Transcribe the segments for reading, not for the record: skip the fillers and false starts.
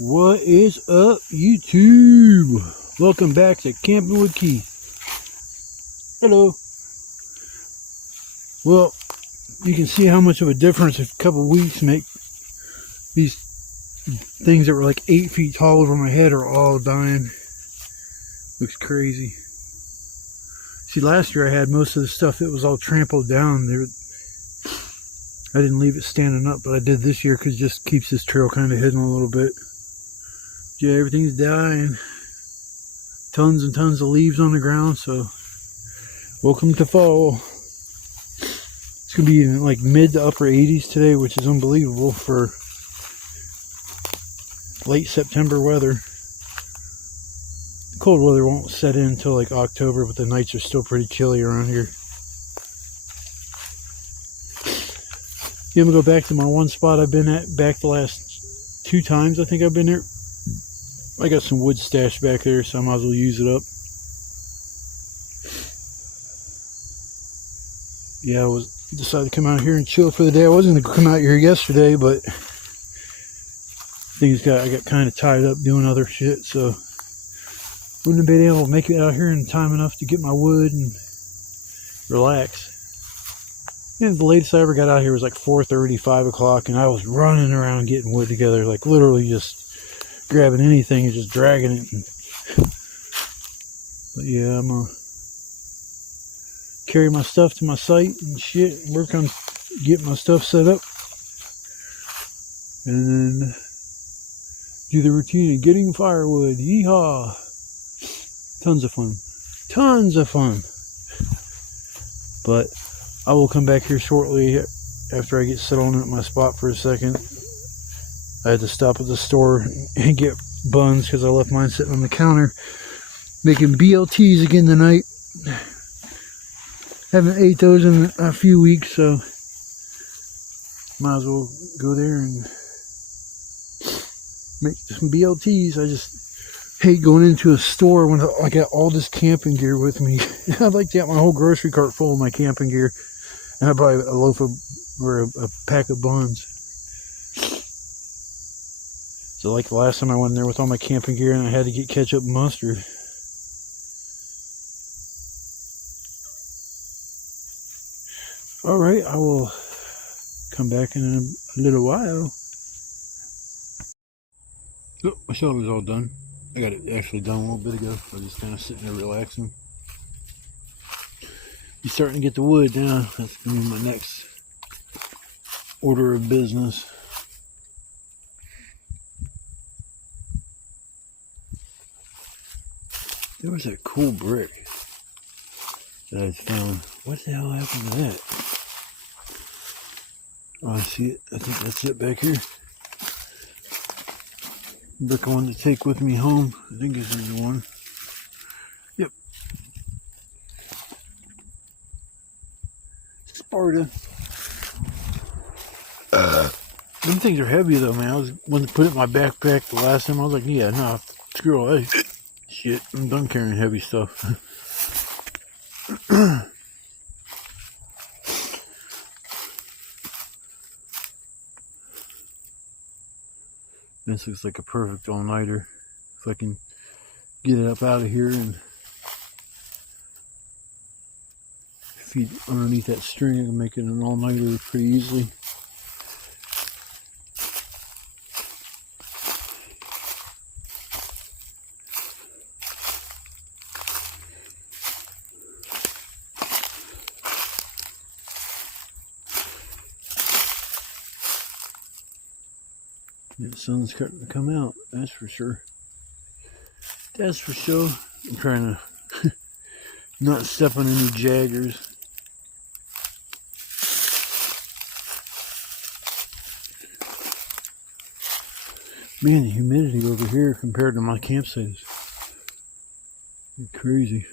What is up, YouTube? Welcome back to Camping with Keith. Hello. Well, you can see how much of a difference a couple weeks make. These things that were like 8 feet tall over my head are all dying. Looks crazy. See, last year I had most of the stuff that was all trampled down. I didn't leave it standing up, but I did this year because it just keeps this trail kind of hidden a little bit. Yeah, everything's dying. Tons and tons of leaves on the ground, so welcome to fall. It's gonna be in like mid to upper 80s today, which is unbelievable for late September weather. The cold weather won't set in until like October, but the nights are still pretty chilly around here. Yeah, I'm gonna go back to my one spot I've been at back the last 2 times I think I've been there. I got some wood stashed back there, so I might as well use it up. Yeah, I decided to come out here and chill for the day. I wasn't going to come out here yesterday, but I got kind of tied up doing other shit, so wouldn't have been able to make it out here in time enough to get my wood and relax. And the latest I ever got out here was like 4:30, 5 o'clock, and I was running around getting wood together, like literally just grabbing anything and just dragging it. But yeah, I'm gonna carry my stuff to my site and shit, work on getting my stuff set up, and then do the routine of getting firewood. Yeehaw! Tons of fun. Tons of fun. But I will come back here shortly after I get settled in at my spot for a second. I had to stop at the store and get buns because I left mine sitting on the counter. Making BLTs again tonight. Haven't ate those in a few weeks, so might as well go there and make some BLTs. I just hate going into a store when I got all this camping gear with me. I'd like to have my whole grocery cart full of my camping gear, and I buy a loaf of or a pack of buns. So like the last time I went in there with all my camping gear and I had to get ketchup and mustard. Alright, I will come back in a little while. Oh, my shoulder's all done. I got it actually done a little bit ago. I was just kind of sitting there relaxing. You're starting to get the wood now. That's going to be my next order of business. There was that cool brick that I found. What the hell happened to that? Oh, I see it. I think that's it back here. Brick I wanted to take with me home. I think this is the one. Yep. Sparta. Them things are heavy though, man. I was when to put it in my backpack the last time. I was like, yeah, no, screw all that shit. I'm done carrying heavy stuff. This looks like a perfect all-nighter. If I can get it up out of here and feed underneath that string, I can make it an all-nighter pretty easily. The sun's starting to come out, that's for sure. That's for sure. I'm trying to not step on any jaggers. Man, the humidity over here compared to my campsite is crazy.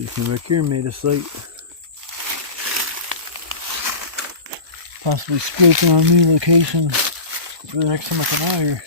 Just came back here and made a site. Possibly scoping on a new location for the next time I come out here.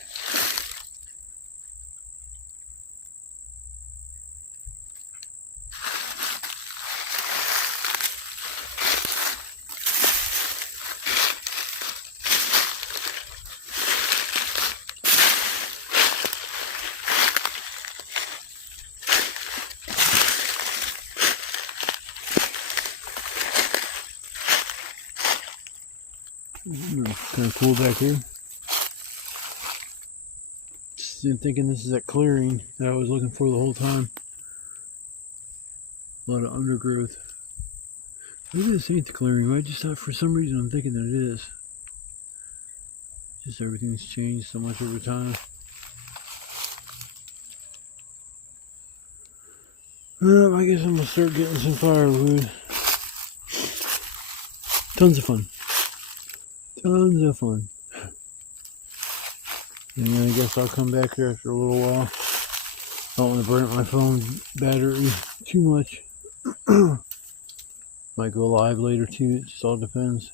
Kind of cool back here. Just been thinking this is that clearing that I was looking for the whole time. A lot of undergrowth. Maybe this ain't the clearing, but I just thought for some reason I'm thinking that it is. Just everything's changed so much over time. Well, I guess I'm gonna start getting some firewood. Tons of fun. Tons of fun. And then I guess I'll come back here after a little while. I don't want to burn up my phone battery too much. Might go live later too, it just all depends.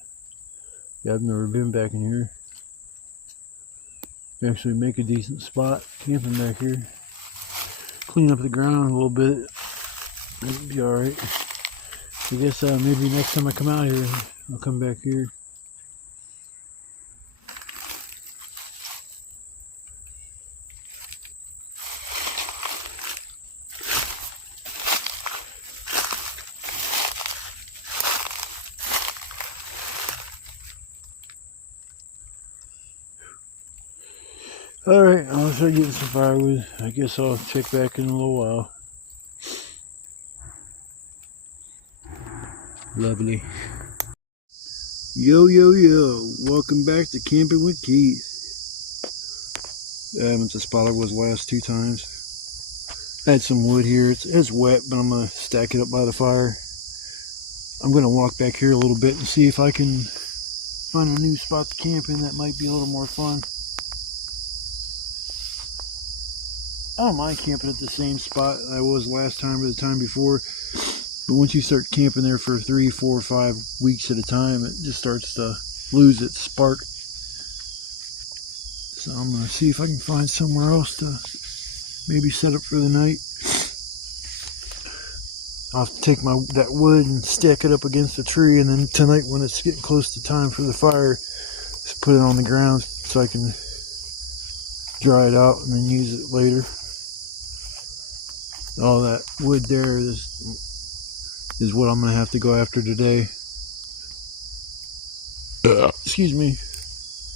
Yeah, I've never been back in here. Actually make a decent spot camping back here. Clean up the ground a little bit. It'll be alright. I guess maybe next time I come out here, I'll come back here. Alright, I'll start getting some firewood. I guess I'll check back in a little while. Lovely. Yo, yo, yo. Welcome back to Camping with Keith. It's a spot I was last 2 times. I had some wood here. It's wet, but I'm going to stack it up by the fire. I'm going to walk back here a little bit and see if I can find a new spot to camp in that might be a little more fun. I don't mind camping at the same spot I was last time or the time before, but once you start camping there for 3, 4, 5 weeks at a time, it just starts to lose its spark. So I'm going to see if I can find somewhere else to maybe set up for the night. I'll have to take that wood and stack it up against a tree, and then tonight when it's getting close to time for the fire, just put it on the ground so I can dry it out and then use it later. All that wood there is what I'm going to have to go after today. Excuse me.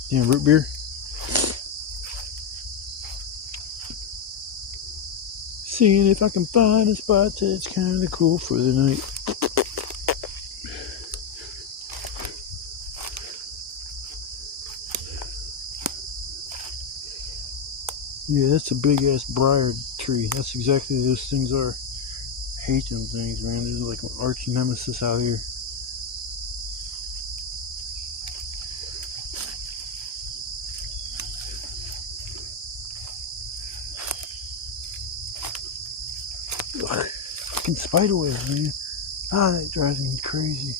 Damn root beer. Seeing if I can find a spot that's kind of cool for the night. Yeah, that's a big ass briar tree. That's exactly what those things are. I hate them things, man. They're like an arch nemesis out here. Fucking spider webs, man. Ah, that drives me crazy.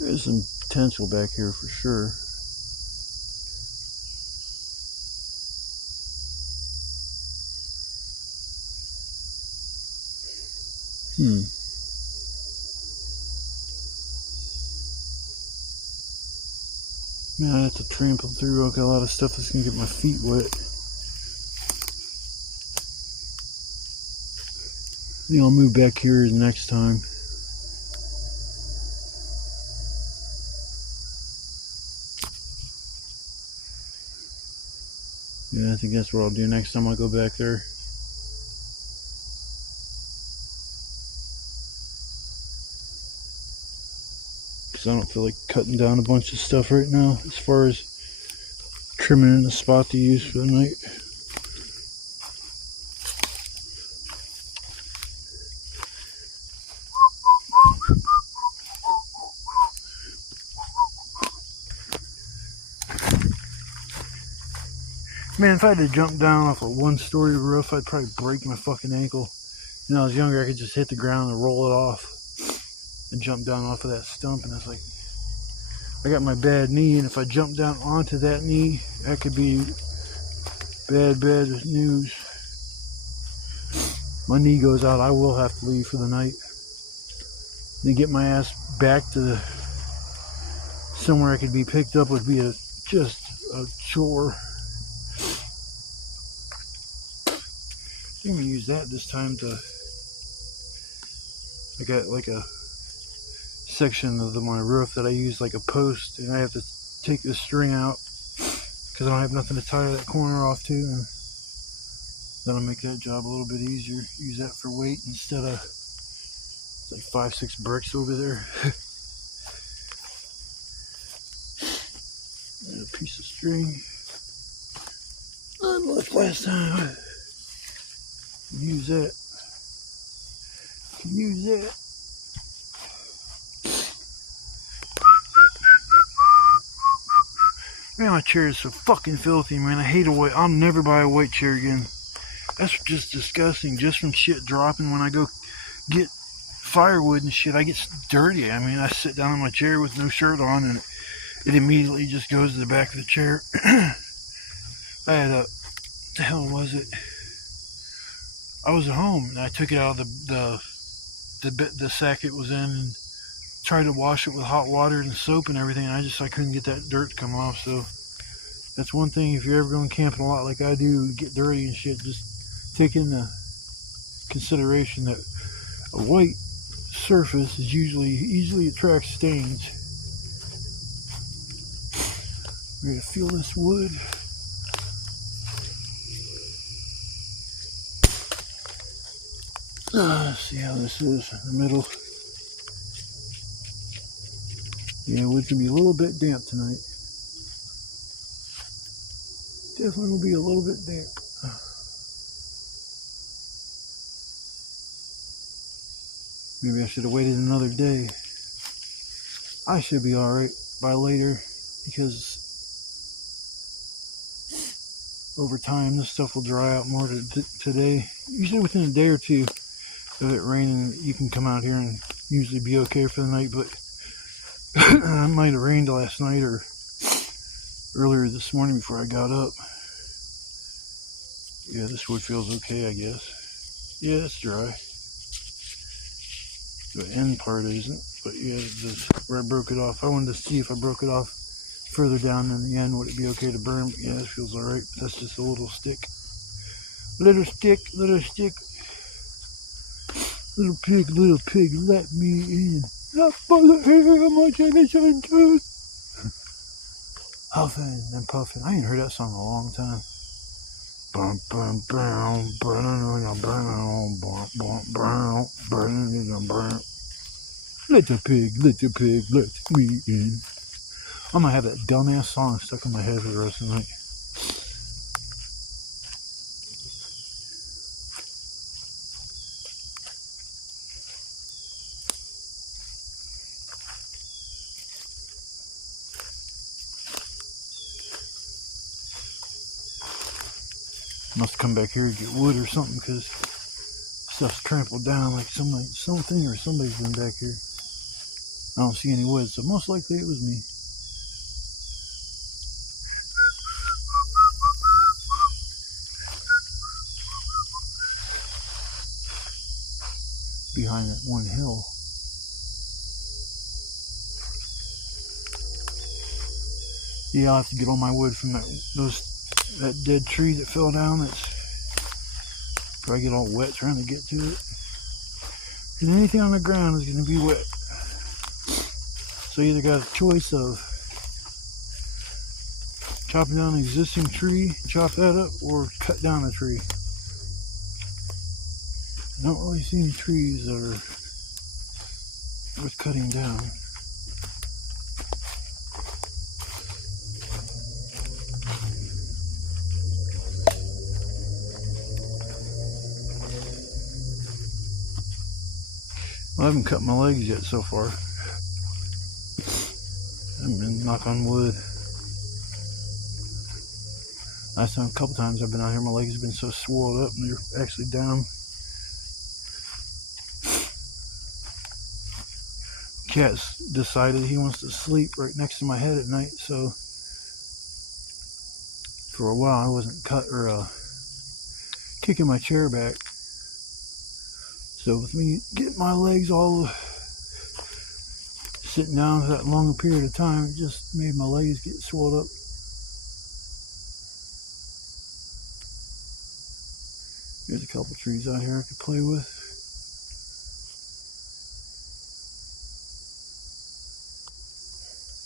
There's some potential back here for sure. Man, I have to trample through a lot of stuff that's gonna get my feet wet. I think I'll move back here next time. Yeah, I think that's what I'll do next time I go back there. Because I don't feel like cutting down a bunch of stuff right now as far as trimming in a spot to use for the night. Man, if I had to jump down off a 1-story roof, I'd probably break my fucking ankle. When I was younger, I could just hit the ground and roll it off and jump down off of that stump. And it's like, I got my bad knee, and if I jump down onto that knee, that could be bad news. My knee goes out, I will have to leave for the night. Then get my ass back to somewhere I could be picked up would be just a chore. I'm gonna use that this time I got like a section of my roof that I use like a post, and I have to take the string out because I don't have nothing to tie that corner off to, and that'll make that job a little bit easier. Use that for weight instead of like 5-6 bricks over there. And a piece of string. None left last time. Use that. Use that. Man, my chair is so fucking filthy, man. I hate a white. I'll never buy a white chair again. That's just disgusting. Just from shit dropping when I go get firewood and shit, I get dirty. I mean, I sit down in my chair with no shirt on, and it immediately just goes to the back of the chair. I had what the hell was it? I was at home and I took it out of the sack it was in and tried to wash it with hot water and soap and everything, and I couldn't get that dirt to come off. So that's one thing, if you're ever going camping a lot like I do, get dirty and shit, just take into consideration that a white surface is easily attracts stains. We're gonna feel this wood. Let's see how this is in the middle. Yeah, wood's gonna be a little bit damp tonight. Definitely will be a little bit damp. Maybe I should have waited another day. I should be alright by later, because over time this stuff will dry out more today. Usually within a day or two of it raining, you can come out here and usually be okay for the night, but it might have rained last night or earlier this morning before I got up. Yeah, this wood feels okay, I guess. Yeah, it's dry. The end part isn't, but yeah, where I broke it off. I wanted to see if I broke it off further down in the end, would it be okay to burn? But yeah, this feels alright. That's just a little stick. Little stick. Little pig, let me in. Not for the hair, much of this on truth. Huffing and puffing. I ain't heard that song in a long time. Bum bum bum, burning in a brown, bum bum brown, burning in a brown. Little pig, let me in. I'm gonna have that dumbass song stuck in my head for the rest of the night. Must come back here to get wood or something, because stuff's trampled down like something or somebody's been back here. I don't see any wood, so most likely it was me. Behind that one hill. Yeah, I'll have to get all my wood from that dead tree that fell down. That's probably get all wet trying to get to it. And anything on the ground is going to be wet. So you either got a choice of chopping down an existing tree, chop that up, or cut down a tree. I don't really see any trees that are worth cutting down. Well, I haven't cut my legs yet so far. I haven't been knock on wood. Last time, a couple times I've been out here, my legs have been so swelled up and they're actually down. Cat's decided he wants to sleep right next to my head at night, so for a while I wasn't kicking my chair back. So with me getting my legs all sitting down for that long period of time, it just made my legs get swelled up. There's a couple trees out here I could play with.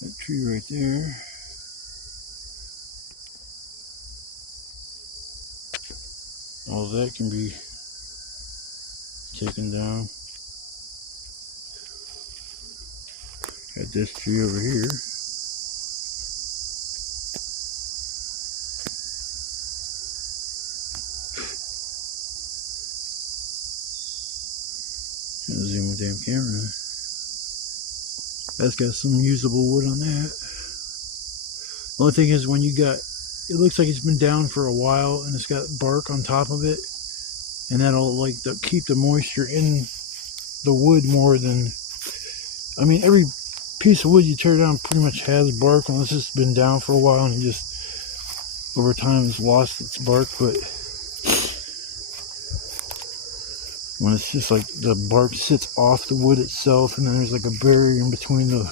That tree right there. All that can be taken down. Got this tree over here. Trying to zoom my damn camera. That's got some usable wood on that. The only thing is when you got, it looks like it's been down for a while and it's got bark on top of it, and that'll like keep the moisture in the wood more than, I mean, every piece of wood you tear down pretty much has bark unless it's been down for a while and just over time has lost its bark. But when it's just like the bark sits off the wood itself and then there's like a barrier in between the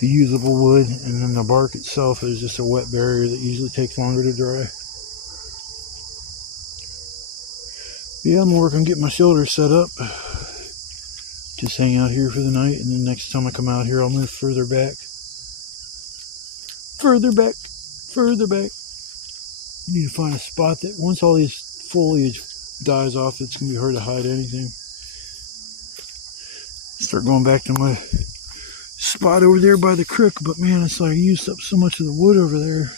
usable wood and then the bark itself, is just a wet barrier that usually takes longer to dry. Yeah, I'm working on getting my shelter set up. Just hang out here for the night, and then next time I come out here I'll move further back. Further back. Need to find a spot that once all these foliage dies off, it's gonna be hard to hide anything. Start going back to my spot over there by the creek, but man, it's like I used up so much of the wood over there.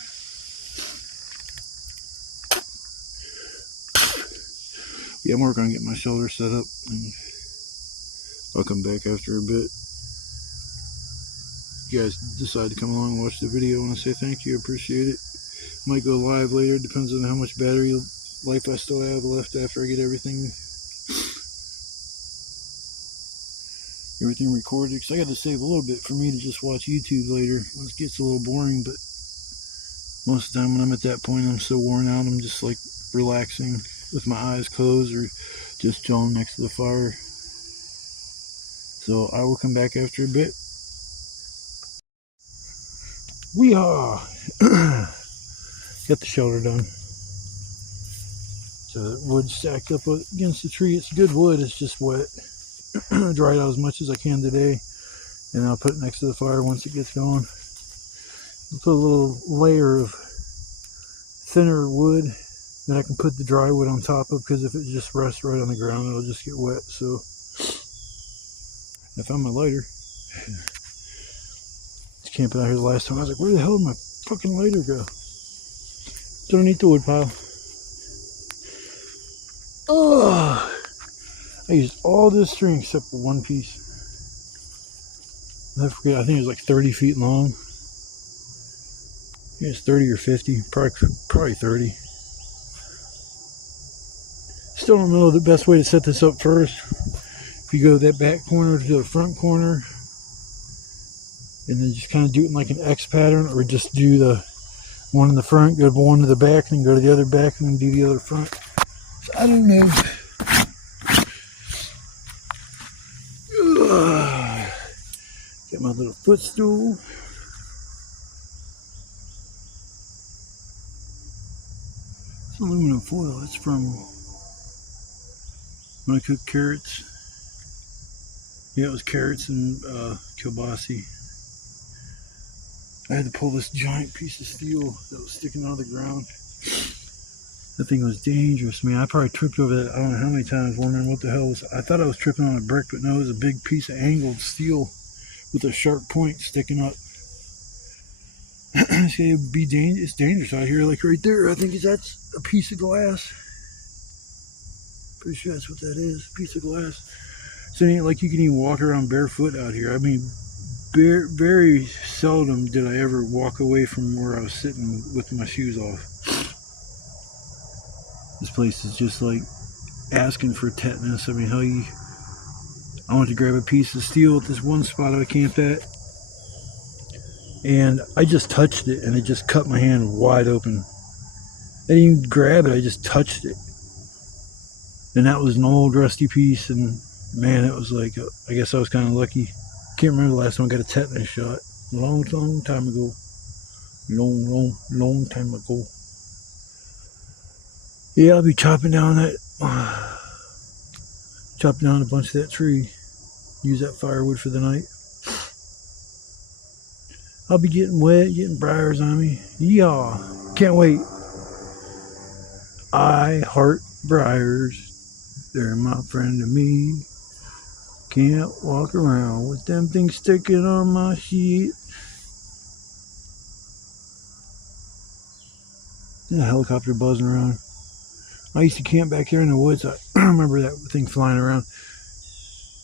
Yeah, I'm working on getting my shelter set up, and I'll come back after a bit. If you guys decide to come along and watch the video, I want to say thank you. I appreciate it. Might go live later, depends on how much battery life I still have left after I get everything recorded, because I got to save a little bit for me to just watch YouTube later when it gets a little boring. But most of the time when I'm at that point, I'm so worn out, I'm just like relaxing with my eyes closed or just chilling next to the fire. So I will come back after a bit. Weehaw! Got the shelter done. So the wood stacked up against the tree. It's good wood, it's just wet. Dried out as much as I can today, and I'll put it next to the fire once it gets going. I'll put a little layer of thinner wood that I can put the dry wood on top of, because if it just rests right on the ground, it'll just get wet. So I found my lighter. I was camping out here the last time. I was like, where the hell did my fucking lighter go? It's underneath the wood pile. Oh, I used all this string except for one piece. I forget, I think it was like 30 feet long. I think it's 30 or 50, probably 30. Still don't know the best way to set this up first. If you go that back corner to the front corner, and then just kind of do it in like an X pattern, or just do the one in the front, go to one to the back, and then go to the other back, and then do the other front. So I don't know. Get my little footstool. It's aluminum foil. It's from when I cooked carrots. Yeah, it was carrots and kielbasa. I had to pull this giant piece of steel that was sticking out of the ground. That thing was dangerous, man. I probably tripped over that I don't know how many times, wondering what the hell was. I thought I was tripping on a brick, but no, it was a big piece of angled steel with a sharp point sticking up. It would be dangerous. It's dangerous out here, like right there. I think that's a piece of glass. Pretty sure that's what that is, a piece of glass. So it ain't like you can even walk around barefoot out here. I mean, very seldom did I ever walk away from where I was sitting with my shoes off. This place is just like asking for tetanus. I mean, I went to grab a piece of steel at this one spot I camped at, and I just touched it and it just cut my hand wide open. I didn't even grab it, I just touched it. And that was an old rusty piece, and man, it was like, I guess I was kind of lucky. Can't remember the last time I got a tetanus shot. Long time ago. Long time ago. Yeah, I'll be chopping down a bunch of that tree. Use that firewood for the night. I'll be getting wet, getting briars on me. Yeah, can't wait. I heart briars. They're my friend to me. Can't walk around with them things sticking on my sheet. There's a helicopter buzzing around. I used to camp back here in the woods. I remember that thing flying around.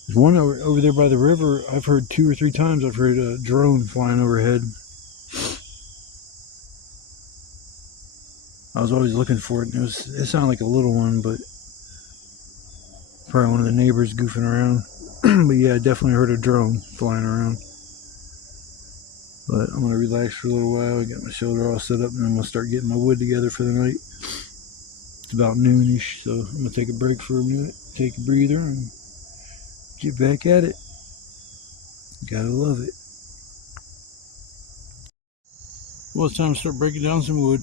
There's one over there by the river. I've heard 2 or 3 times. I've heard a drone flying overhead. I was always looking for it. It sounded like a little one, but probably one of the neighbors goofing around. But yeah, I definitely heard a drone flying around. But I'm going to relax for a little while. I got my shelter all set up, and I'm going to start getting my wood together for the night. It's about noonish, so I'm going to take a break for a minute, take a breather, and get back at it. Gotta love it. Well, it's time to start breaking down some wood.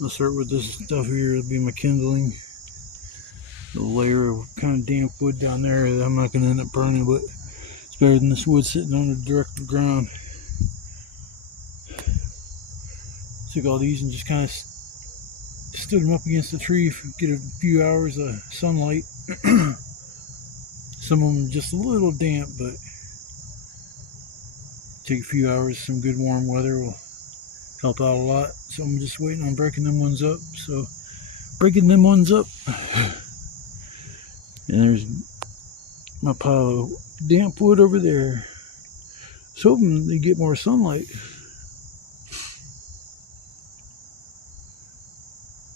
I'll start with this stuff here. It'll be my kindling. The layer of kind of damp wood down there that I'm not going to end up burning, but it's better than this wood sitting on the direct ground. Took all these and just kind of stood them up against the tree, get a few hours of sunlight. Some of them just a little damp, but take a few hours, some good warm weather will help out a lot. So I'm just waiting on breaking them ones up. So breaking them ones up. And there's my pile of damp wood over there. So hoping they get more sunlight.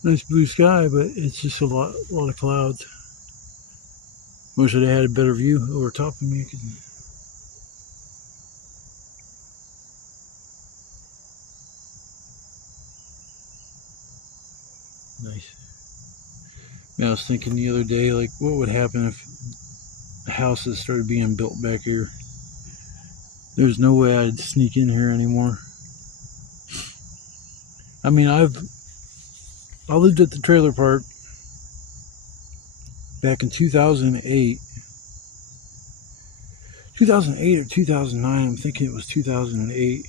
Nice blue sky, but it's just a lot of clouds. Wish I had a better view over top of me. Nice. Yeah, I was thinking the other day, like, what would happen if houses started being built back here? There's no way I'd sneak in here anymore. I mean, I lived at the trailer park back in 2008. 2008 or 2009, I'm thinking it was 2008,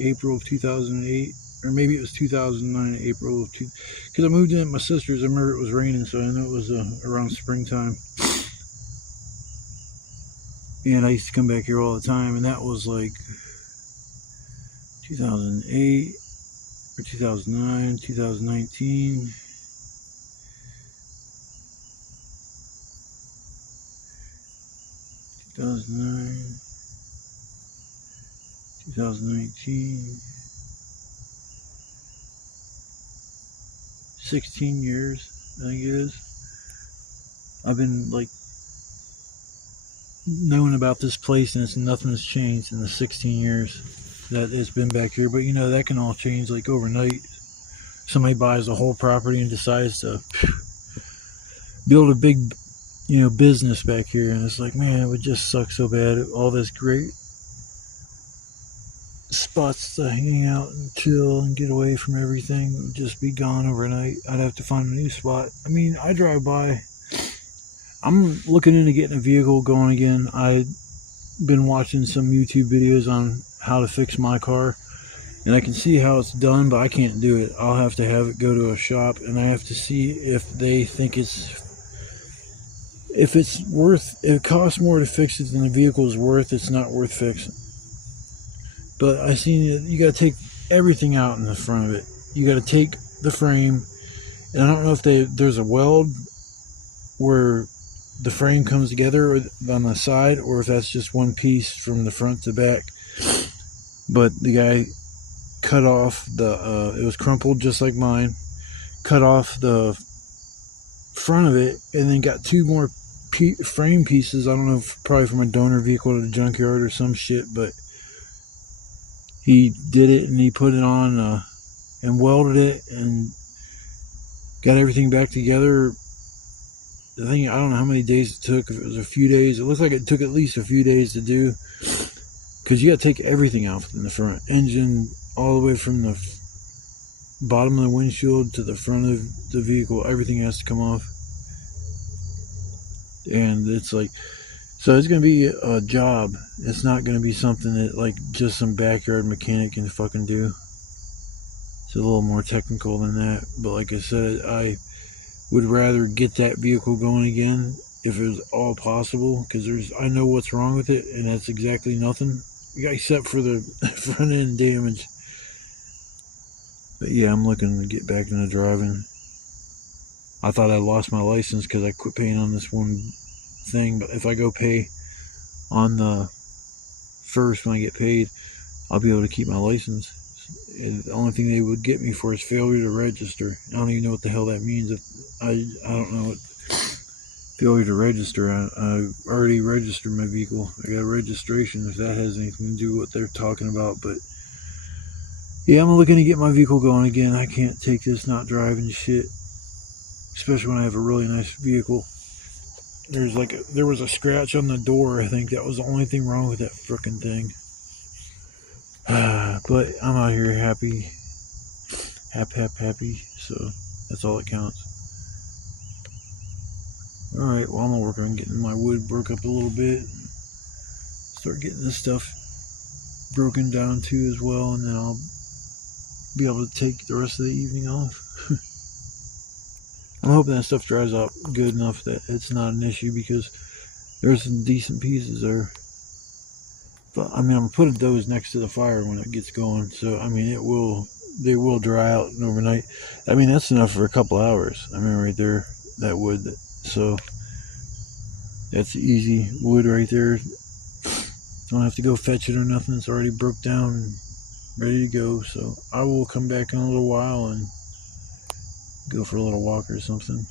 April of 2008, or maybe it was 2009, April of 2000, because I moved in at my sister's. I remember it was raining, so I know it was around springtime. And I used to come back here all the time, and that was like 2008 or 2009, 2019. (2009), 2019, 16 years, I think it is. I've been like knowing about this place, and nothing has changed in the 16 years that it's been back here. But you know, that can all change like overnight. Somebody buys the whole property and decides to build a big, you know, business back here, and it's like, man, it would just suck so bad. All this great spots to hang out and chill and get away from everything would just be gone overnight. I'd have to find a new spot. I mean, I drive by. I'm looking into getting a vehicle going again. I've been watching some YouTube videos on how to fix my car, and I can see how it's done, but I can't do it. I'll have to have it go to a shop, and I have to see if they think if it costs more to fix it than the vehicle is worth. It's not worth fixing. But I seen it. You got to take everything out in the front of it. You got to take the frame, and I don't know if there's a weld where the frame comes together on the side, or if that's just one piece from the front to back. But the guy cut off it was crumpled just like mine, cut off the front of it, and then got two more frame pieces. I don't know if probably from a donor vehicle to the junkyard or some shit, but he did it and he put it on and welded it and got everything back together. I think, I don't know how many days it took. If it was a few days, it looks like it took at least a few days to do, because you got to take everything out in the front engine, all the way from the bottom of the windshield to the front of the vehicle. Everything has to come off, and it's like, so it's gonna be a job. It's not gonna be something that like just some backyard mechanic can fucking do. It's a little more technical than that, but like I said, I would rather get that vehicle going again if it was all possible, because I know what's wrong with it, and that's exactly nothing except for the front end damage. But yeah, I'm looking to get back into driving. I thought I lost my license because I quit paying on this one thing, but if I go pay on the first when I get paid, I'll be able to keep my license. The only thing they would get me for is failure to register. I don't even know what the hell that means. If I don't know what failure to register. I already registered my vehicle. I got a registration, if that has anything to do with what they're talking about. But yeah, I'm looking to get my vehicle going again. I can't take this not driving shit, especially when I have a really nice vehicle. There was a scratch on the door. I think that was the only thing wrong with that frickin' thing. But I'm out here happy. Happy. So that's all that counts. Alright, well, I'm gonna work on getting my wood broke up a little bit. Start getting this stuff broken down too as well, and then I'll be able to take the rest of the evening off. I'm hoping that stuff dries out good enough that it's not an issue, because there's some decent pieces there. But I mean, I'm putting those next to the fire when it gets going, so I mean, they will dry out overnight. I mean, that's enough for a couple hours. I mean, right there, that wood. So that's easy wood right there. Don't have to go fetch it or nothing. It's already broke down and ready to go. So I will come back in a little while and go for a little walk or something.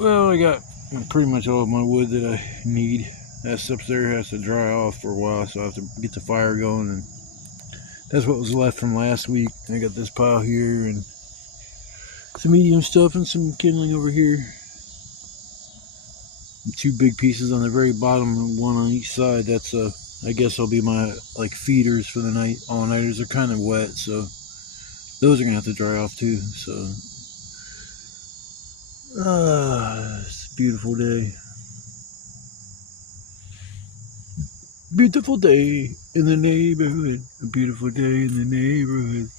Well, I got pretty much all of my wood that I need. That stuff there has to dry off for a while, so I have to get the fire going, and that's what was left from last week. I got this pile here and some medium stuff and some kindling over here. Two big pieces on the very bottom and one on each side. That's I guess will be my like feeders for the night. All-nighters are kind of wet, so those are gonna have to dry off too. So it's a beautiful day. Beautiful day in the neighborhood. A beautiful day in the neighborhood.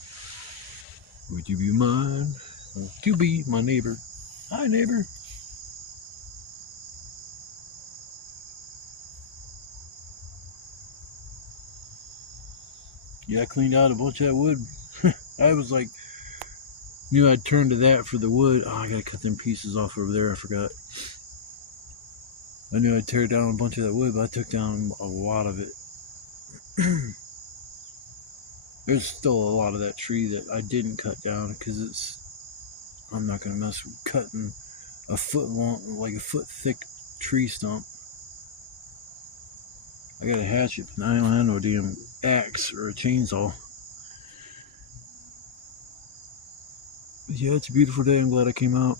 Would you be mine to be my neighbor? Hi, neighbor. Yeah, I cleaned out a bunch of that wood. I was like, knew I'd turn to that for the wood. Oh, I gotta cut them pieces off over there. I forgot. I knew I'd tear down a bunch of that wood, but I took down a lot of it. There's still a lot of that tree that I didn't cut down, because I'm not gonna mess with cutting a foot long, like a foot thick tree stump. I got a hatchet, and I don't have no damn axe or a chainsaw. But yeah, it's a beautiful day. I'm glad I came out.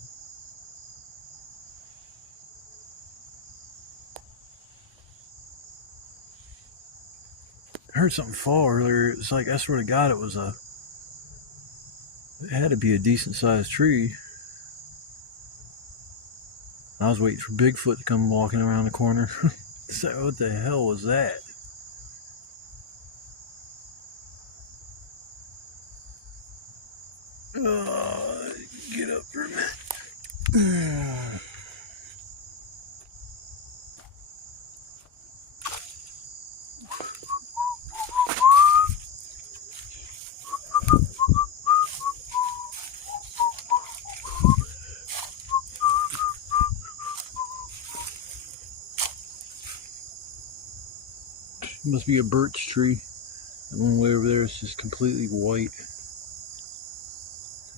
I heard something fall earlier. It's like, I swear to God, it had to be a decent sized tree. I was waiting for Bigfoot to come walking around the corner. So what the hell was that? Get up for a minute. It must be a birch tree. That one way over there is just completely white.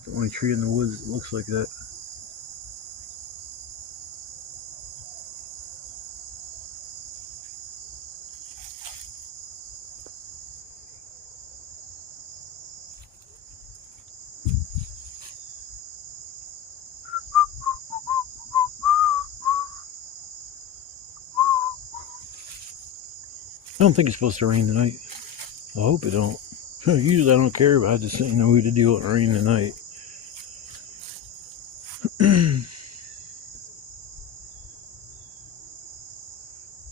The only tree in the woods that looks like that. I don't think it's supposed to rain tonight. I hope it don't. Usually I don't care, but I just didn't know who to deal with rain tonight.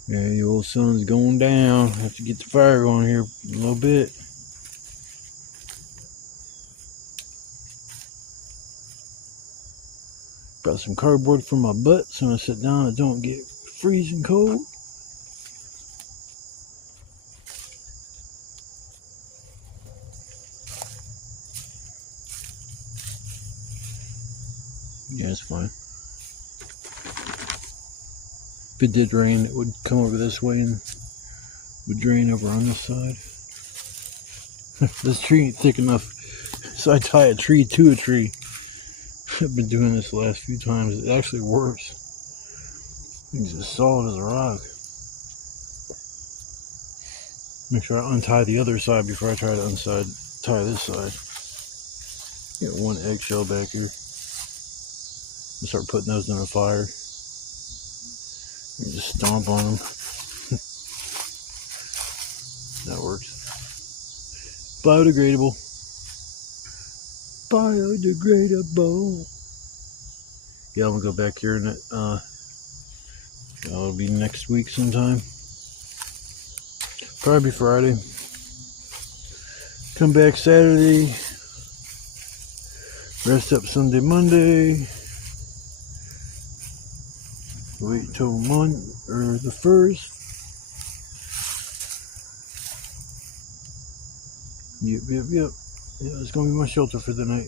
Yeah, the old sun's going down. I have to get the fire going here in a little bit. Brought some cardboard for my butt so when I sit down I don't get freezing cold. Yeah, it's fine. If it did rain, it would come over this way and would drain over on this side. This tree ain't thick enough, so I tie a tree to a tree. I've been doing this the last few times. It actually works. It's as solid as a rock. Make sure I untie the other side before I try to tie this side. Got one eggshell back here. I'll start putting those in the fire. And just stomp on them. That works. Biodegradable. Biodegradable. Yeah, I'm gonna go back here and it'll be next week sometime. Probably Friday. Come back Saturday. Rest up Sunday, Monday. Wait till the 1st. Yep. Yeah, it's gonna be my shelter for the night.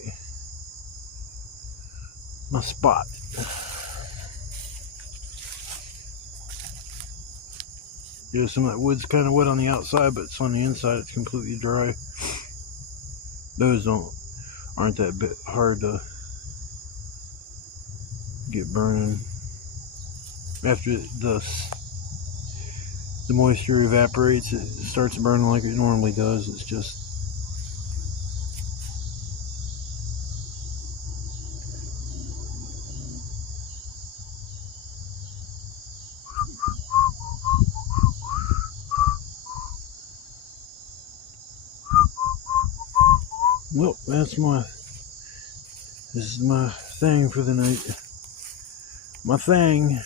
My spot. Yeah, some of that wood's kind of wet on the outside, but it's on the inside. It's completely dry. Those aren't that bit hard to get burning. After the moisture evaporates, it starts burning like it normally does. It's just well, this is my thing for the night. My thing.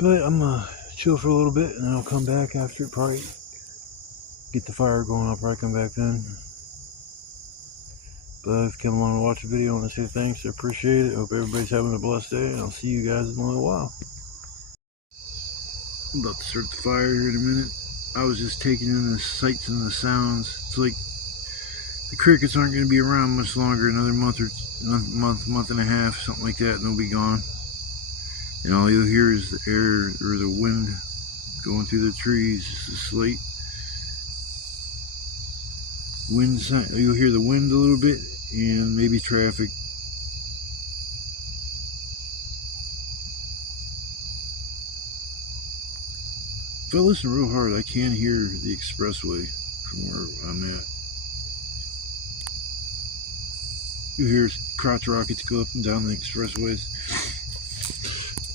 But I'm gonna chill for a little bit and then I'll come back after it. Probably get the fire going. I'll probably come back then. But if you come along and watch the video, I want to say thanks. I appreciate it. Hope everybody's having a blessed day, and I'll see you guys in a little while. I'm about to start the fire here in a minute. I was just taking in the sights and the sounds. It's like the crickets aren't going to be around much longer. Another month and a half, something like that, and they'll be gone. And all you'll hear is the air or the wind going through the trees, just a slight wind sound. You'll hear the wind a little bit and maybe traffic. If I listen real hard, I can hear the expressway from where I'm at. You hear crotch rockets go up and down the expressways.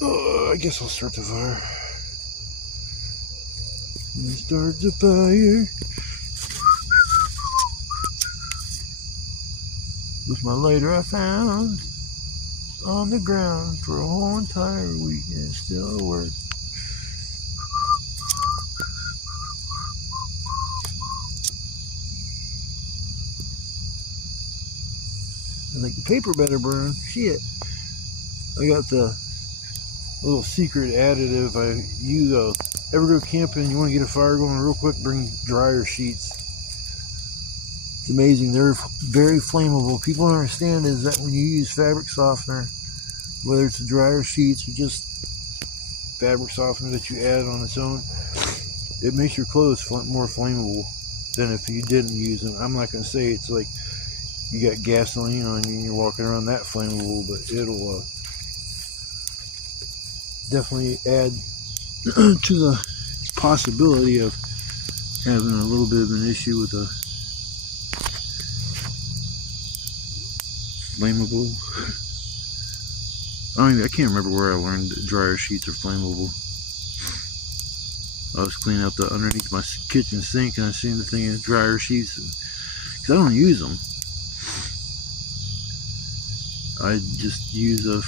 I guess I'll start the fire. Start the fire. With my lighter I found on the ground for a whole entire week and it still works. I think the paper better burn. Shit. I got the little secret additive I use. Ever go camping, you want to get a fire going real quick, bring dryer sheets. It's amazing. They're very flammable. People don't understand is that when you use fabric softener, whether it's the dryer sheets or just fabric softener that you add on its own, it makes your clothes more flammable than if you didn't use them. I'm not going to say it's like you got gasoline on you and you're walking around that flammable, but it'll definitely add to the possibility of having a little bit of an issue with a flammable. I can't remember where I learned that dryer sheets are flammable. I was cleaning up the underneath my kitchen sink and I seen the thing of dryer sheets, because I don't use them. I just use a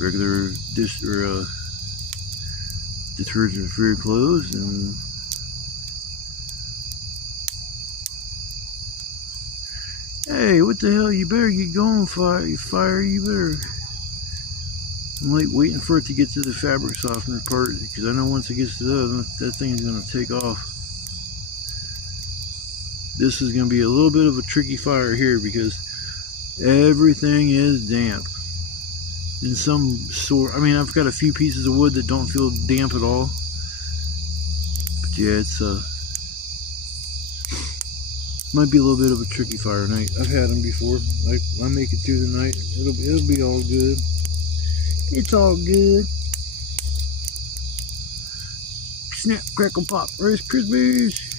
regular dish or detergent for your clothes, and hey, what the hell, you better get going, fire, you better. I'm like waiting for it to get to the fabric softener part, because I know once it gets to that thing is going to take off. This is going to be a little bit of a tricky fire here because everything is damp. In some sort, I've got a few pieces of wood that don't feel damp at all. But yeah, it's might be a little bit of a tricky fire night. I've had them before. I make it through the night. It'll be all good. It's all good. Snap, crackle, pop, Rice Krispies.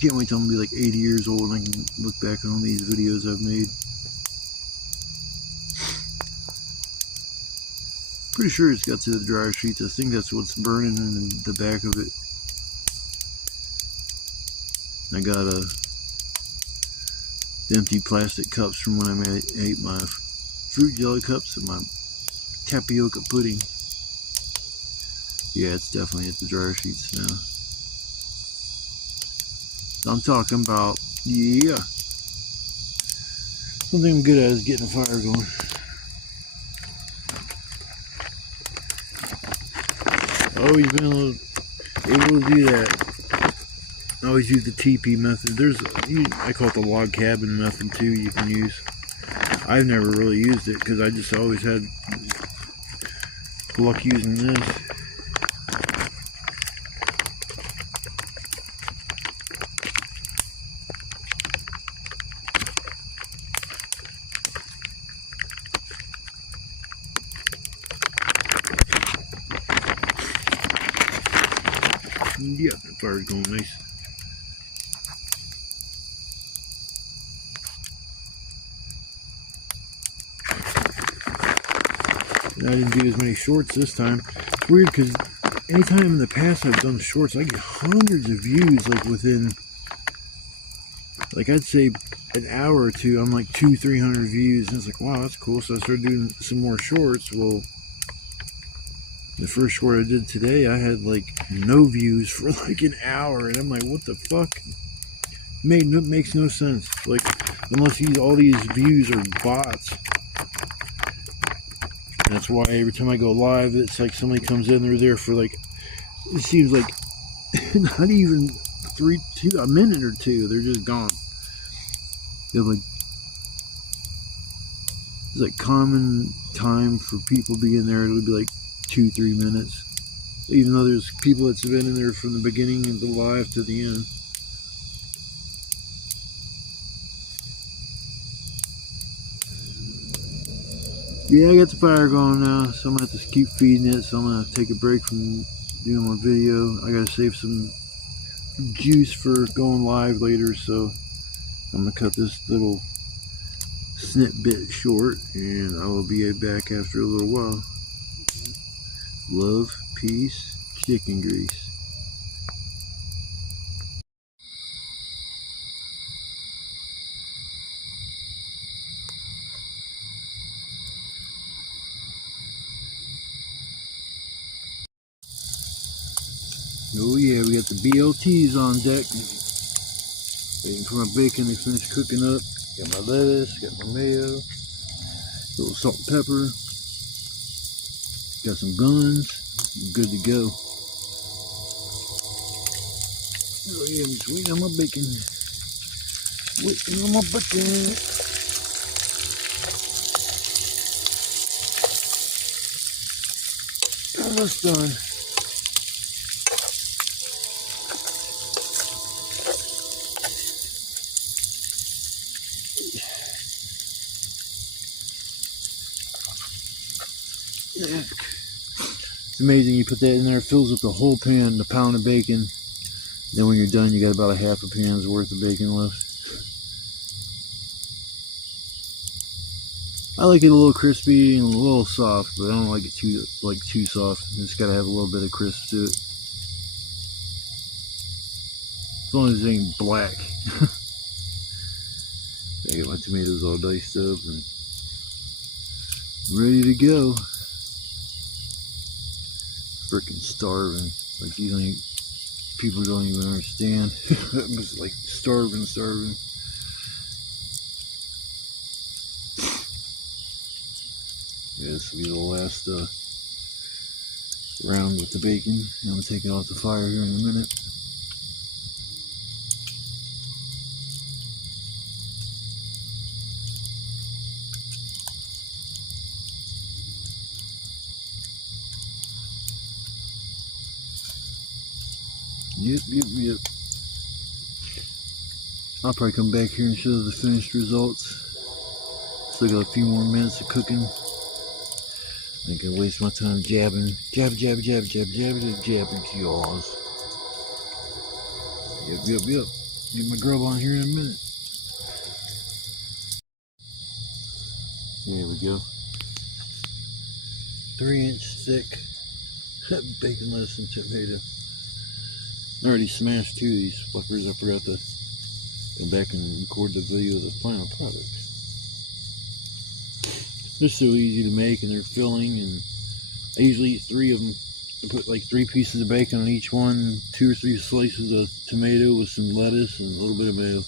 Can't wait till I'm gonna be like 80 years old and I can look back on these videos I've made. Pretty sure it's got to the dryer sheets. I think that's what's burning in the back of it. I got empty plastic cups from when I ate my fruit jelly cups and my tapioca pudding. Yeah, it's definitely at the dryer sheets now. So I'm talking about, yeah. Something I'm good at is getting a fire going. Always been able to do that. I always use the TP method. I call it the log cabin method too, you can use. I've never really used it because I just always had luck using this. Yep, the fire's going nice. I didn't do as many shorts this time. It's weird because anytime in the past I've done shorts, I get hundreds of views, like within, like I'd say an hour or two, I'm like 200-300 views, and it's like, wow, that's cool. So I started doing some more shorts. Well, the first short I did today, I had like no views for like an hour, and I'm like, what the fuck? Makes no sense. Like, unless all these views are bots. That's why every time I go live, it's like somebody comes in, they're there for like, it seems like not even a minute or two, they're just gone. They're like, it's like common time for people being there, it'll be like 2-3 minutes, even though there's people that's been in there from the beginning of the live to the end. Yeah, I got the fire going now, so I'm gonna have to keep feeding it. So I'm gonna take a break from doing my video. I gotta save some juice for going live later, so I'm gonna cut this little snip bit short, and I will be back after a little while. Love, peace, chicken grease. Oh yeah, we got the BLTs on deck. Waiting for my bacon to finish cooking up. Got my lettuce, got my mayo, a little salt and pepper. Got some buns. I'm good to go. Oh yeah, I'm just waiting on my bacon. Waiting on my bacon. Almost done. Yeah. It's amazing, you put that in there, it fills up the whole pan, the pound of bacon. Then when you're done, you got about a half a pan's worth of bacon left. I like it a little crispy and a little soft, but I don't like it too soft. It's got to have a little bit of crisp to it. As long as it ain't black. I got my tomatoes all diced up and ready to go. Freaking starving. Like people don't even understand. I'm just like starving. Yeah, this will be the last round with the bacon. I'm gonna take it off the fire here in a minute. Yep. I'll probably come back here and show the finished results. Still got a few more minutes of cooking. I ain't gonna waste my time jabbing jaws. Yep. Get my grub on here in a minute. There we go. 3-inch thick bacon, lettuce, and tomato. I already smashed 2 of these fuckers. I forgot to go back and record the video of the final product. They're so easy to make, and they're filling, and I usually eat 3 of them. I put like 3 pieces of bacon on each one, 2 or 3 slices of tomato with some lettuce and a little bit of mayo.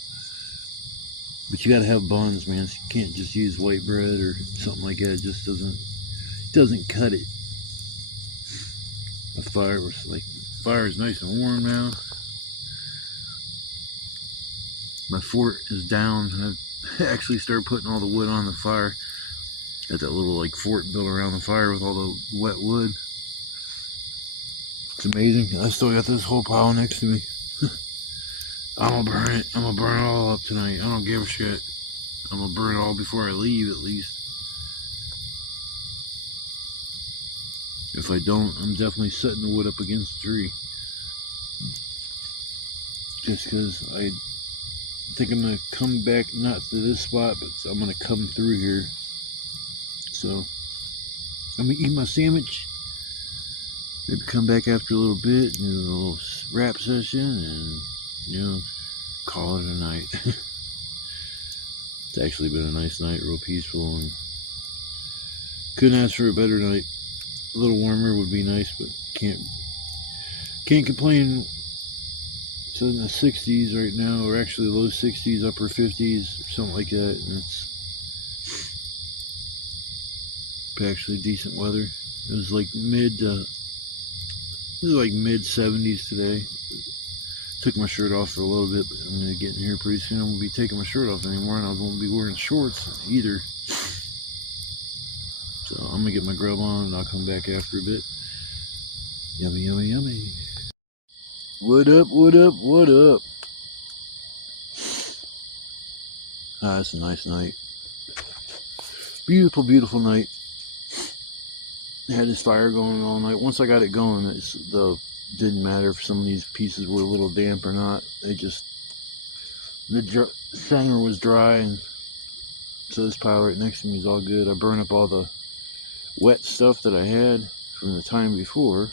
But you gotta have buns, man. So you can't just use white bread or something like that. It just doesn't cut it. The fire is nice and warm now. My fort is down. I actually started putting all the wood on the fire. Got that little like fort built around the fire with all the wet wood. It's amazing. I still got this whole pile next to me. I'm gonna burn it. I'm gonna burn it all up tonight. I don't give a shit. I'm gonna burn it all before I leave, at least. If I don't, I'm definitely setting the wood up against the tree. Just because I think I'm gonna come back, not to this spot, but I'm gonna come through here. So I'm gonna eat my sandwich, maybe come back after a little bit, do a little rap session, and call it a night. It's actually been a nice night, real peaceful, and couldn't ask for a better night. A little warmer would be nice, but can't complain. It's in the 60s right now, or actually low 60s, upper 50s, or something like that, and it's actually decent weather. It was like mid 70s today. Took my shirt off for a little bit, but I'm gonna get in here pretty soon. I won't be taking my shirt off anymore, and I won't be wearing shorts either. So I'm gonna get my grub on, and I'll come back after a bit. Yummy. What up? Ah, it's a nice night. Beautiful night. I had this fire going all night. Once I got it going, didn't matter if some of these pieces were a little damp or not. The center was dry, and so this pile right next to me is all good. I burned up all the wet stuff that I had from the time before.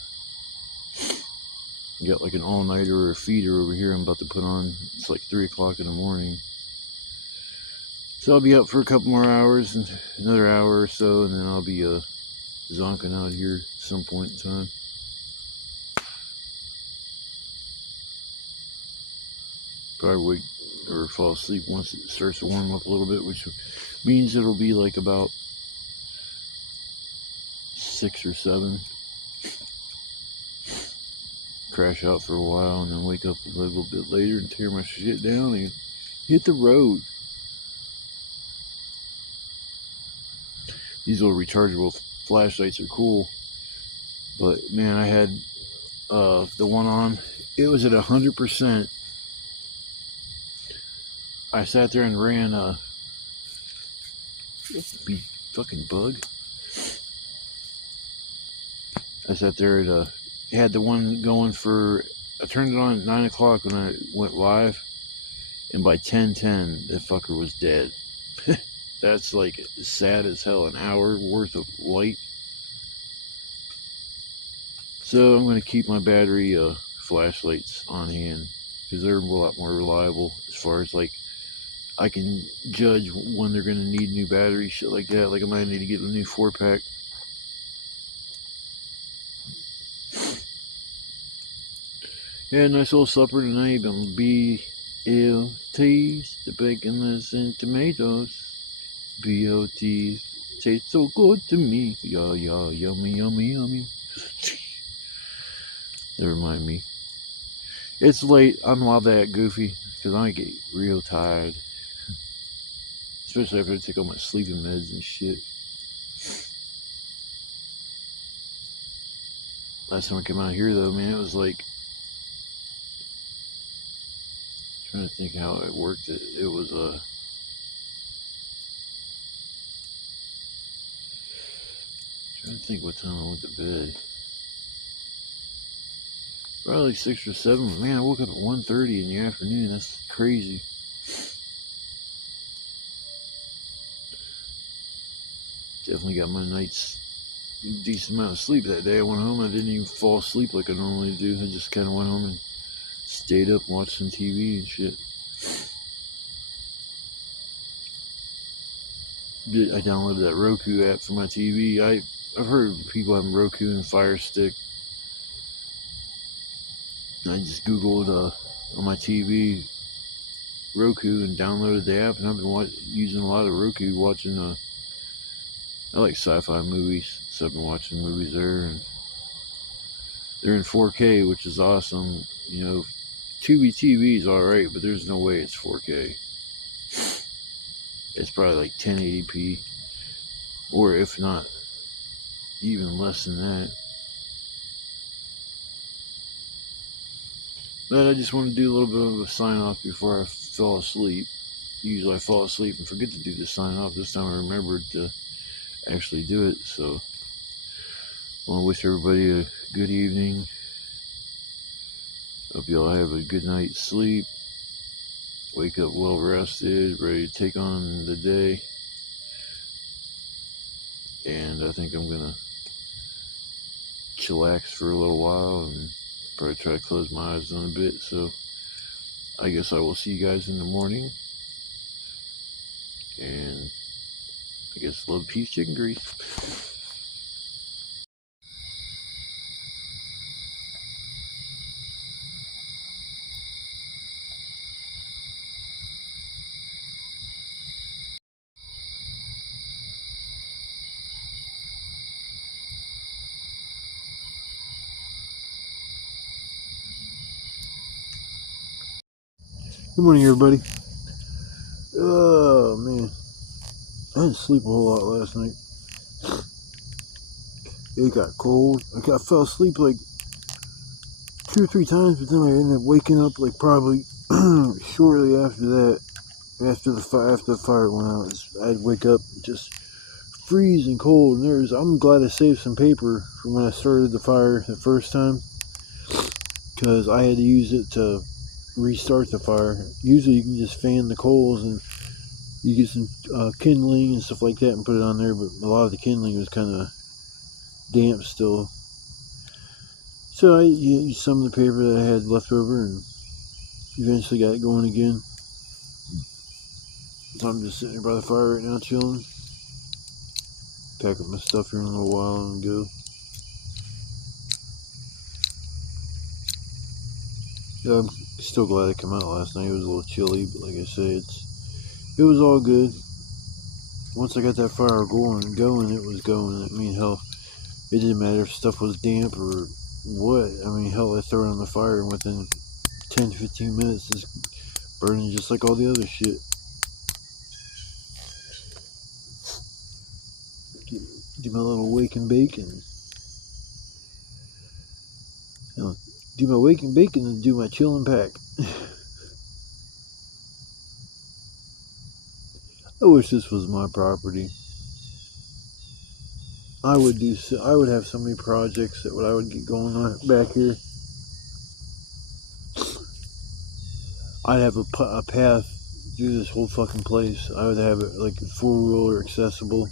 I got like an all-nighter or a feeder over here I'm about to put on. It's like 3 o'clock in the morning. So I'll be up for a couple more hours, and another hour or so, and then I'll be zonking out here at some point in time. Probably wake or fall asleep once it starts to warm up a little bit, which means it'll be like about 6 or 7. crash out for a while, and then wake up a little bit later and tear my shit down and hit the road. These little rechargeable flashlights are cool, but man, I had the one on. It was at 100%. I sat there and ran fucking bug. I sat there at had the one going for. I turned it on at 9 o'clock when I went live, and by 10:10, that fucker was dead. That's like sad as hell. An hour worth of light. So I'm going to keep my battery flashlights on hand because they're a lot more reliable as far as like I can judge when they're going to need new batteries, shit like that. Like I might need to get a new 4-pack. Yeah, nice little supper tonight. BLTs, the bacon, lettuce, and tomatoes. BLTs taste so good to me. Yeah, yummy, yummy, yummy. They remind me. It's late. I'm not that goofy because I get real tired. Especially after I take all my sleeping meds and shit. Last time I came out here though, man, it was like, trying to think how it worked. It was trying to think what time I went to bed. Probably like 6 or 7. But man, I woke up at 1:30 in the afternoon. That's crazy. Definitely got my night's decent amount of sleep that day. I went home. I didn't even fall asleep like I normally do. I just kind of went home and stayed up, watched some TV and shit. I downloaded that Roku app for my TV. I've heard people having Roku and Fire Stick. I just Googled on my TV Roku and downloaded the app, and I've been using a lot of Roku, watching I like sci-fi movies, so I've been watching movies there, and they're in 4K, which is awesome. You know, Tubi TV is alright, but there's no way it's 4K. It's probably like 1080p, or if not, even less than that. But I just want to do a little bit of a sign off before I fall asleep. Usually I fall asleep and forget to do the sign off. This time I remembered to actually do it. So I want to wish everybody a good evening. Hope you all have a good night's sleep. Wake up well rested, ready to take on the day. And I think I'm going to chillax for a little while and probably try to close my eyes in a bit. So I guess I will see you guys in the morning. And I guess love, peace, chicken grease. Good morning, everybody. Oh, man. I didn't sleep a whole lot last night. It got cold. I fell asleep like 2 or 3 times, but then I ended up waking up like probably shortly after that. After the fire went out, I'd wake up just freezing cold. And I'm glad I saved some paper from when I started the fire the first time, because I had to use it to restart the fire. Usually you can just fan the coals and you get some kindling and stuff like that and put it on there, but a lot of the kindling was kind of damp still. So I used some of the paper that I had left over and eventually got it going again. So I'm just sitting here by the fire right now chilling. Pack up my stuff here in a little while and go. Yeah, I'm still glad I came out last night. It was a little chilly, but like I say, it was all good. Once I got that fire going, it was going. I mean, hell, it didn't matter if stuff was damp or what? I mean, hell, I throw it on the fire and within 10 to 15 minutes it's burning just like all the other shit. Do my little wake and bake and do my wake and bake and then do my chill and pack. I wish this was my property. I would have so many projects that I would get going on back here. I'd have a path through this whole fucking place. I would have it like 4-wheeler accessible.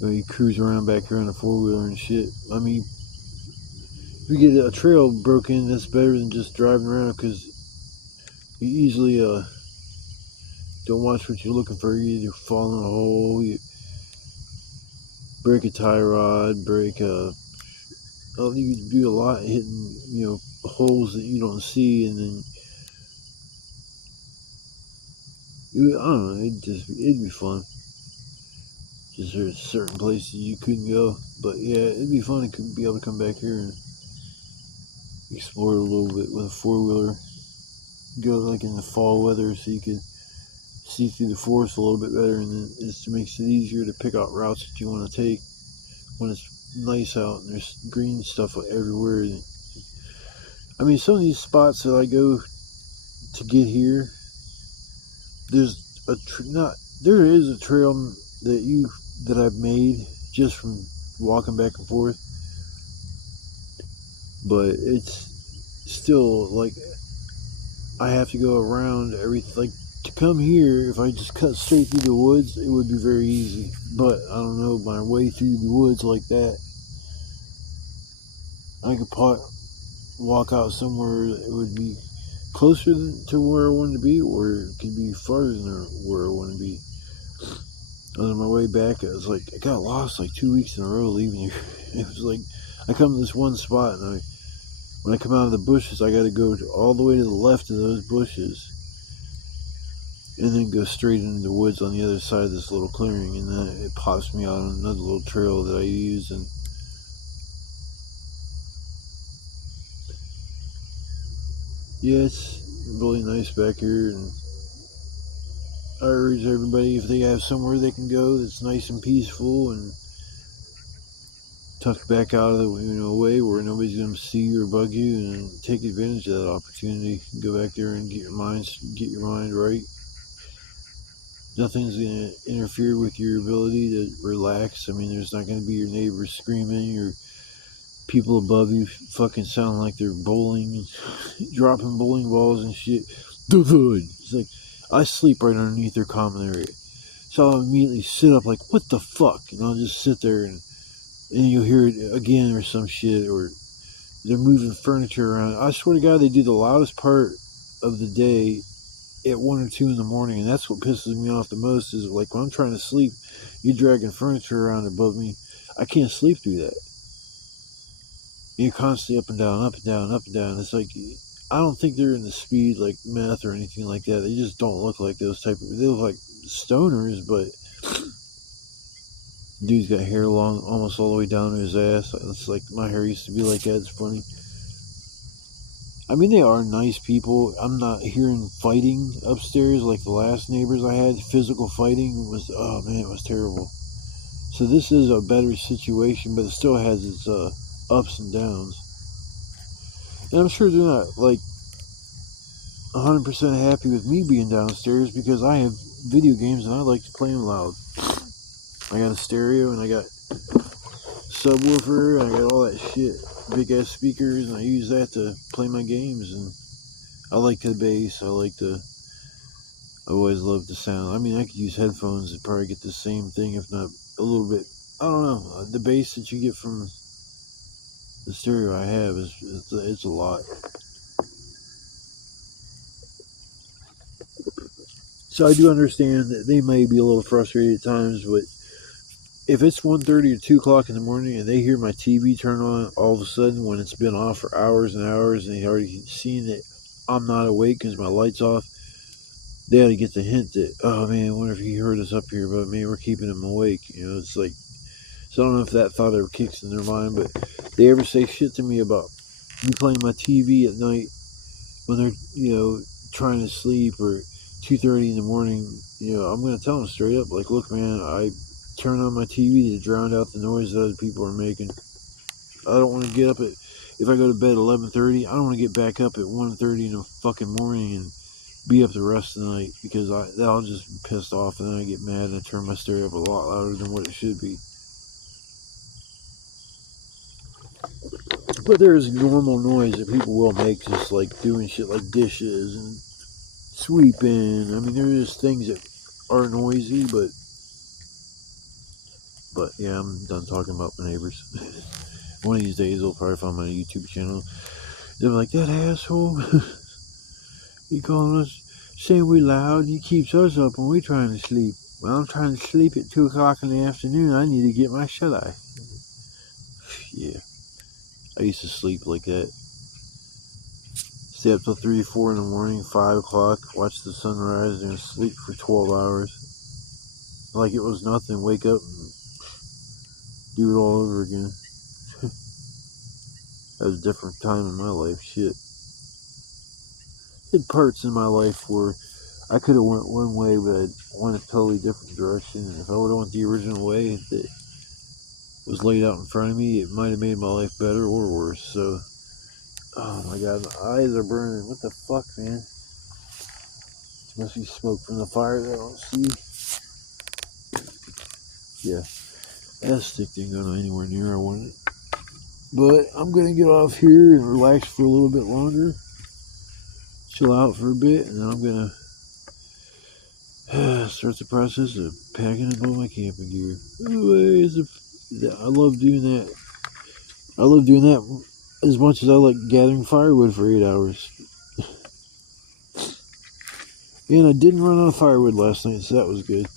You cruise around back here on a 4-wheeler and shit. I mean, if you get a trail broken, that's better than just driving around, because you easily don't watch what you're looking for. You either fall in a hole, you break a tie rod, you can do a lot hitting, holes that you don't see, and then I don't know, it'd be fun. Just there's certain places you couldn't go, but yeah, it'd be fun to be able to come back here and explore a little bit with a 4-wheeler. Go like in the fall weather so you can see through the forest a little bit better, and then it makes it easier to pick out routes that you want to take when it's nice out and there's green stuff everywhere. I mean, some of these spots that I go to get here, there is a trail that I've made just from walking back and forth, but it's still like I have to go around everything. Like, to come here, if I just cut straight through the woods, it would be very easy, but I don't know my way through the woods like that. I could walk out somewhere that would be closer to where I wanted to be, or it could be farther than where I want to be. On my way back, I got lost like 2 weeks in a row leaving here. It was like, I come to this one spot, and when I come out of the bushes, I got to go all the way to the left of those bushes, and then go straight into the woods on the other side of this little clearing, and then it pops me out on another little trail that I use. And yeah, it's really nice back here, and I urge everybody, if they have somewhere they can go that's nice and peaceful and tucked back out of the way where nobody's going to see you or bug you, and take advantage of that opportunity. Go back there and get your mind right. Nothing's going to interfere with your ability to relax. I mean, there's not going to be your neighbors screaming, or people above you fucking sound like they're bowling, dropping bowling balls and shit. It's like, I sleep right underneath their common area, so I'll immediately sit up like, what the fuck? And I'll just sit there, and you'll hear it again or some shit, or they're moving furniture around. I swear to God, they do the loudest part of the day at 1 or 2 in the morning, and that's what pisses me off the most. Is like, when I'm trying to sleep, you're dragging furniture around above me. I can't sleep through that. You're constantly up and down, up and down, up and down. It's like, I don't think they're in the speed like meth or anything like that. They just don't look like those type of. They look like stoners, but dude's got hair long, almost all the way down to his ass. It's like, my hair used to be like that. It's funny. I mean, they are nice people. I'm not hearing fighting upstairs like the last neighbors I had. Physical fighting it was terrible. So this is a better situation, but it still has its ups and downs. And I'm sure they're not like 100% happy with me being downstairs, because I have video games and I like to play them loud. I got a stereo, and I got subwoofer, and I got all that shit, big ass speakers, and I use that to play my games. And I like the bass. I always love the sound. I mean, I could use headphones and probably get the same thing, if not a little bit. I don't know. The bass that you get from the stereo I have it's a lot. So I do understand that they may be a little frustrated at times, but if it's 1:30 or 2 o'clock in the morning and they hear my TV turn on all of a sudden when it's been off for hours and hours, and they already seen that I'm not awake because my light's off, they ought to get the hint that, oh man, I wonder if he heard us up here, but man, we're keeping him awake. It's like, So I don't know if that thought ever kicks in their mind, but they ever say shit to me about me playing my TV at night when they're, trying to sleep, or 2:30 in the morning, I'm going to tell them straight up, like, look, man, I turn on my TV to drown out the noise that other people are making. I don't want to get up if I go to bed at 11:30, I don't want to get back up at 1:30 in the fucking morning and be up the rest of the night, because I'll just be pissed off, and then I get mad and I turn my stereo up a lot louder than what it should be. But there is normal noise that people will make, just like doing shit like dishes and sweeping. I mean, there is things that are noisy, but yeah, I'm done talking about my neighbors. One of these days, they'll probably find my YouTube channel. They're like, that asshole, he calling us, saying we loud, he keeps us up when we trying to sleep. Well, I'm trying to sleep at 2 o'clock in the afternoon. I need to get my shut-eye. Yeah, I used to sleep like that. Stay up till 3, 4 in the morning, 5 o'clock, watch the sunrise, and sleep for 12 hours. Like it was nothing. Wake up and do it all over again. That was a different time in my life. Shit. Had parts in my life where I could have went one way, but I went a totally different direction. And if I would have went the original way that was laid out in front of me, it might have made my life better or worse. So, oh my god, my eyes are burning. What the fuck, man? It must be smoke from the fire that I don't see. Yeah, that stick didn't go anywhere near I wanted it. But I'm gonna get off here and relax for a little bit longer, chill out for a bit, and then I'm gonna start the process of packing up all my camping gear. Anyways, I love doing that. I love doing that as much as I like gathering firewood for 8 hours. And I didn't run out of firewood last night, so that was good.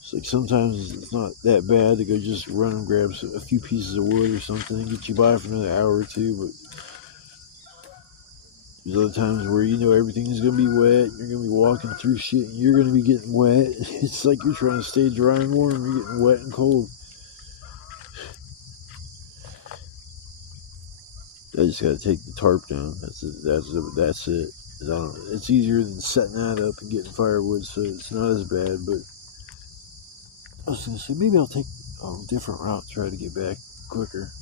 It's like sometimes it's not that bad to go just run and grab a few pieces of wood or something and get you by for another hour or two, but there's other times where everything is going to be wet, you're going to be walking through shit, and you're going to be getting wet. It's like you're trying to stay dry and warm, you're getting wet and cold. I just got to take the tarp down. That's it. It's easier than setting that up and getting firewood, so it's not as bad. But I was going to say, maybe I'll take a different route, try to get back quicker.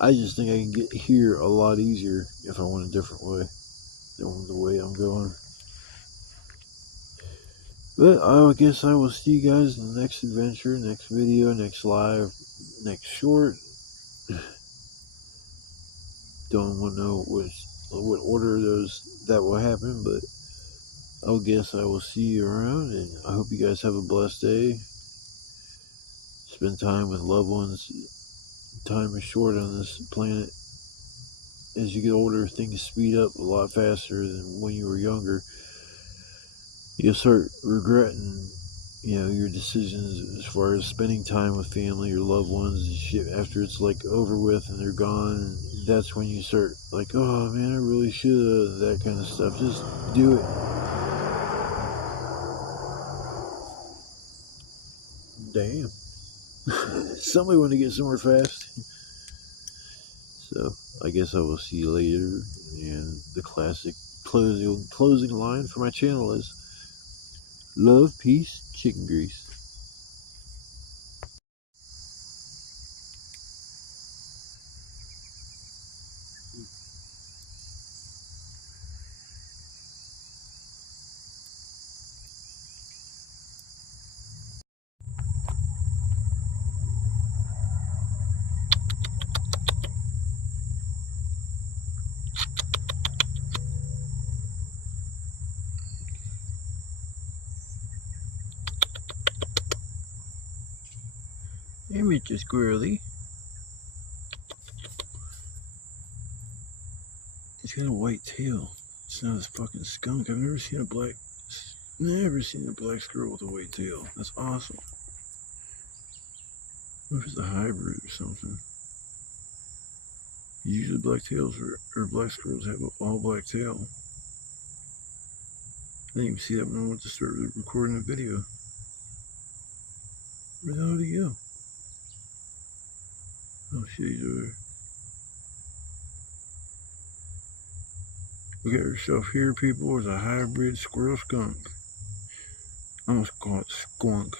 I just think I can get here a lot easier if I went a different way than the way I'm going. But I guess I will see you guys in the next adventure, next video, next live, next short. Don't want to know what order that will happen, but I'll guess I will see you around, and I hope you guys have a blessed day. Spend time with loved ones. Time is short on this planet. As you get older, things speed up a lot faster than when you were younger. You'll start regretting, your decisions as far as spending time with family or loved ones and shit after it's like over with and they're gone. And that's when you start like, oh man, I really should have, that kind of stuff. Just do it. Damn. Somebody want to get somewhere fast. So I guess I will see you later. And the classic closing line for my channel is love, peace, chicken grease. Hey, Mr. Squirrely. It's got a white tail. It's not a fucking skunk. I've never seen a black squirrel with a white tail. That's awesome. What if it's a hybrid or something? Usually black tails or black squirrels have an all black tail. I didn't even see that when I went to start recording the video. Where the hell did he go? Oh shit, he's over there. Look at yourself here, people. Is a hybrid squirrel skunk. I almost call it squunk.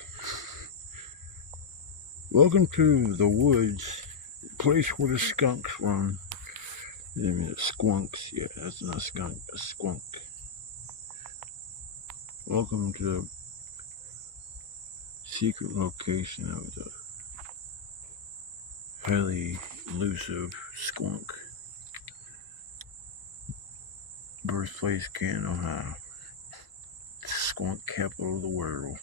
Welcome to the woods, place where the skunks run. I mean, squunks. Yeah, that's not a skunk, a squunk. Welcome to the secret location of the highly elusive skunk. Birthplace, Canton, Ohio. Skunk capital of the world.